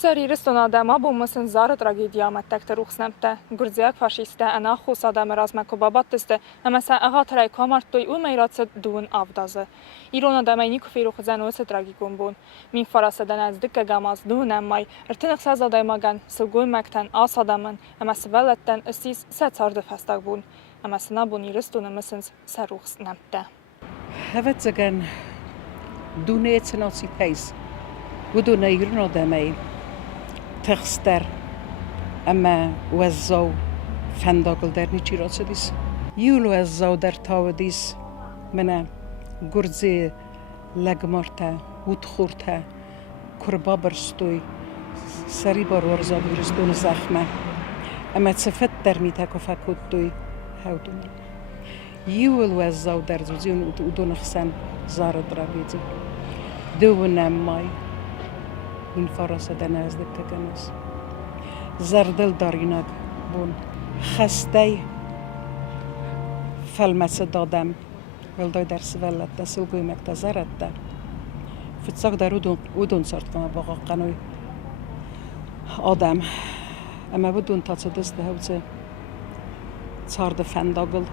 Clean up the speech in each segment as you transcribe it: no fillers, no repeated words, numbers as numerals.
Ruslar İristan'da bulmasın Zары трагедия tekte ruhsnamta. Gürziyak faşiste ana xusada merazma kubabattiste. Amasa agatray kamarttoy u meyratsa dun avdazı. İrona da meyni kufiru xizan osa tragikun bun. Min farasadan az dikka gamaz dun emmay. Irtınık sazadaymagan sılguy mekten asadamın. Amasa velletten istis satsardı fastag bun. Amasa nabun İristan'a mısınız saruxsnamta. Evet zagan dunetsen als pace. ودون يرنو دمي تخستر أما وزاو فندقل در نيچي راسديس يول وزاو در تاوديس منا گرزي لگمارتا ودخورتا كربا برستوي سري بار ورزا برستون زخمه أما تسفت در ميتا كفاكوتوي هاودون يول وزاو در زوزيون ودون خسن زارة تراجيدي دون ماي این فراسته نزدیک کناس زردل دارینگ بون خسته فلمس دادم ولدای درس ولد دسوگوی مکتزرد ده فتساق در اودون سرد کنم باقا قنوی آدم اما بودون تا چه دست هوچه چارد فنداگل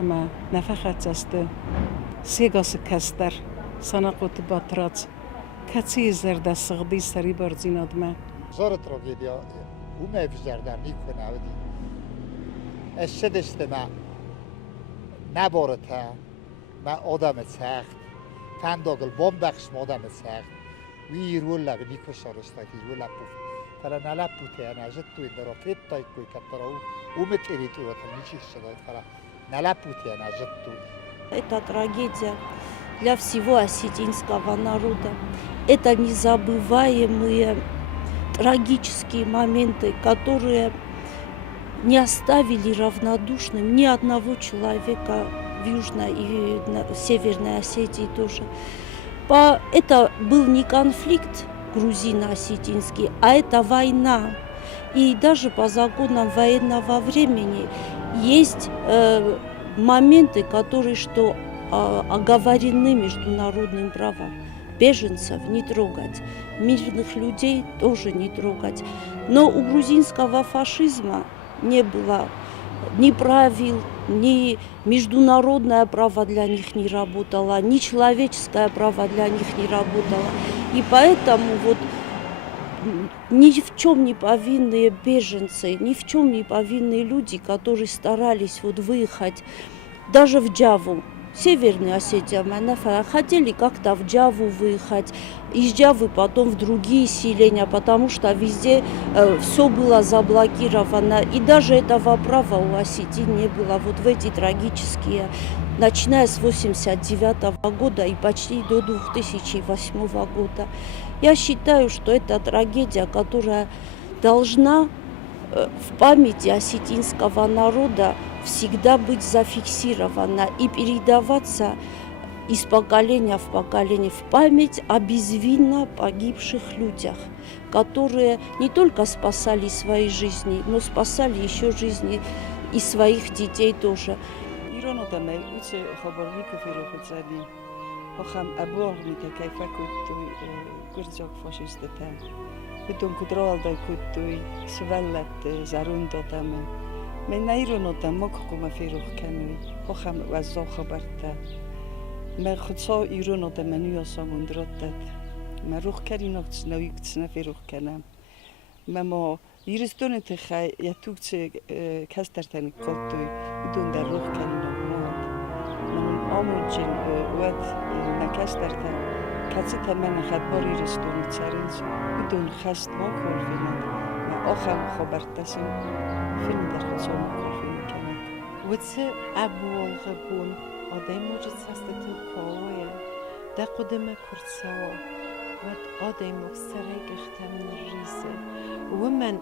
اما نفخت است سیگاس کستر سناقوت باترات کسی زرد سغدی سری برزین آدمه. زار تراژدیا او میفزردم میکنه ودی. اشد استماع نبارته ما آدم سخت فنداگل بام بخش آدم سخت وی رول لب نیکوشارستایی رول لب بود. فلا نلب بوده نجات توی درافت تای کوی کتراو او متری تو رو نیچی شده فلا نلب بوده نجات توی. Это трагедия для всего осетинского народа. Это незабываемые трагические моменты, которые не оставили равнодушным ни одного человека в Южной и Северной Осетии тоже. Это был не конфликт грузино-осетинский, а это война. И даже по законам военного времени есть моменты, которые оговорены международным правом. Беженцев не трогать, мирных людей тоже не трогать. Но у грузинского фашизма не было ни правил, ни международное право для них не работало, ни человеческое право для них не работало. И поэтому вот ни в чем не повинные беженцы, ни в чем не повинные люди, которые старались вот выехать даже в Джаву, Северная Осетия, хотели как-то в Джаву выехать, из Джавы потом в другие селения, потому что везде все было заблокировано. И даже этого права у Осетии не было вот в эти трагические, начиная с 1989 года и почти до 2008 года. Я считаю, что это трагедия, которая должна в памяти осетинского народа всегда быть зафиксирована и передаваться из поколения в поколение в память о безвинно погибших людях, которые не только спасали свои жизни, но спасали еще жизни и своих детей тоже. بدون کدرال دای کدوی سوالت زارون دادم. من نیرونم مکه فیروخ کنی. خواهم وزا خبرته. من خودسا ایرونم منوی آسمون درات. من روح کردی نقطه نویت نفیروخ کنم. ما ایرستون تخای یتوکت کسترتنی کاتوی بدون در روح کنی نماد. من آموزین وقت نکسترتن. کسی من خبری ایرستونی چرینز. بدون خست ما کار فیلم و آخر خبرتسیم فیلم در خزان کار فیلم کنند. وقتی ابوال غبون آدم موجود هست تو کاویه در قدم کرسوا و آدم مکسره گختم نریزه و من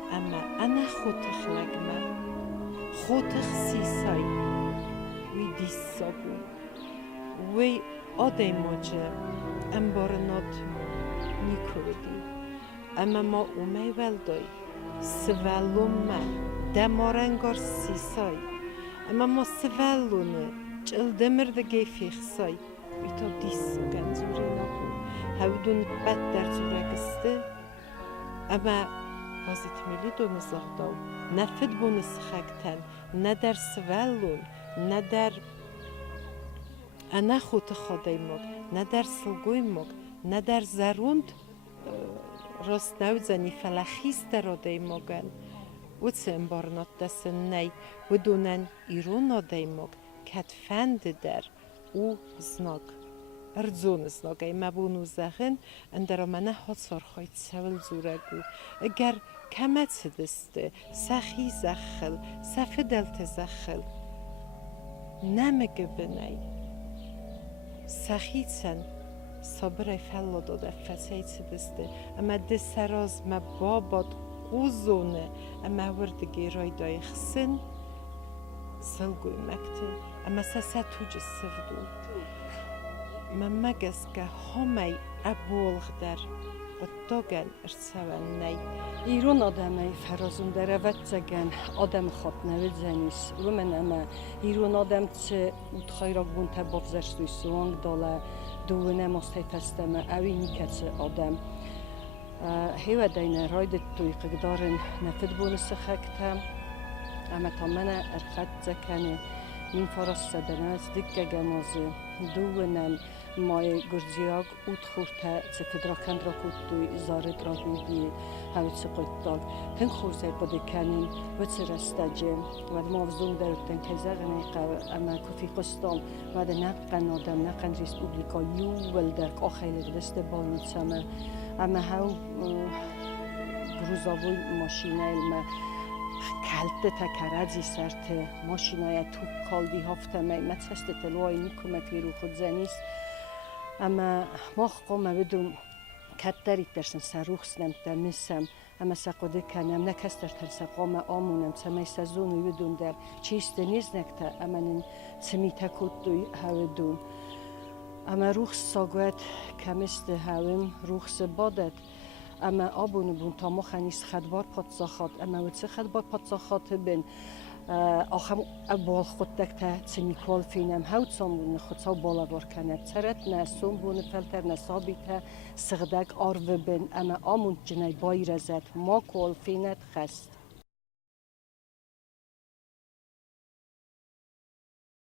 انا خود خلقم خود خسیسای وی دیسابون وی آدم موجود امبارنات نیکودی. اما ما اومی ولدای سوالوم دمارنگار سیسای اما ما سوالونه چل دمرد گیفیخسای بیتا 20 سوگن زوری نبود هودون بد در زورگسته اما بازیت ملی دون زغداو نفد بون سخکتن نه در سوالون نه در انا خود خدای مگ نه در سلگوی مگ نه در زروند راست نوزنی فلخیست را دی مگن و چه بارنات دست نی و دونن ایرون دی مگ کت فند در او زنگ ارزون زنگای مبونو زخن اندر منه هات سرخوی سوال زورگو اگر کمت دسته سخی زخل سفدلت زخل نمگه بنی سخیتن صبر فلا داده فسیت دسته اما دسراز ما بابات قوزونه اما وردگی رای دای خسن سلگوی مکته اما سسا توج سفدو ما مگس که همه ابولغ در قطاگن ارسوان نی ایران آدمای فرازون در وقتگن آدم خود نویزنیس و من اما ایران آدم چه خیرک بون تبافزش توی سوانگ داله دوونه مستفستم اوی نیکت آدم هیو دینه راید توی قدارن نفد بون سخکتم اما تا من ارخد زکنه من فراست سدناز دیگه گنازه دوونم مای گرزیاگ اوت خورده چه فدراکند را کود توی زاره تراگیدی هاوی چه قدتاگ هن خورزه قده کنین و چه رستجه و موافزون دارتن که زغنه قو اما کفی قستام و ده نقن آدم نقن ریسپوبلیکا یوول درک آخیلی دسته بانیتسامه اما هاو گروزاوی ماشینه علمه کلته تکرازی سرته ماشینای توپ کالدی هفته می متست تلوای نیکومه فیرو خود زنیست اما ما قوم بدون کتری درسن سروخس نمتر میسم اما سقوده کنم نکستر ترس قوم آمونم سمی سزونی بدون در چیست نیز نکته اما نن سمی تکود دوی هاودون اما روخس ساگوید کمیست هاویم روخس بادد اما آبونو بون تا مخنیس خدبار پاتزاخات اما وچه خدبار پاتزاخات بین آخم بال خود دکته چمیکوال فینم هاوت سام بون خود ساو بالا بار کنه ترت نسوم بون فلتر نسابیته سغدک آرو بین اما آمون جنای بای رزد ما کول فینت خست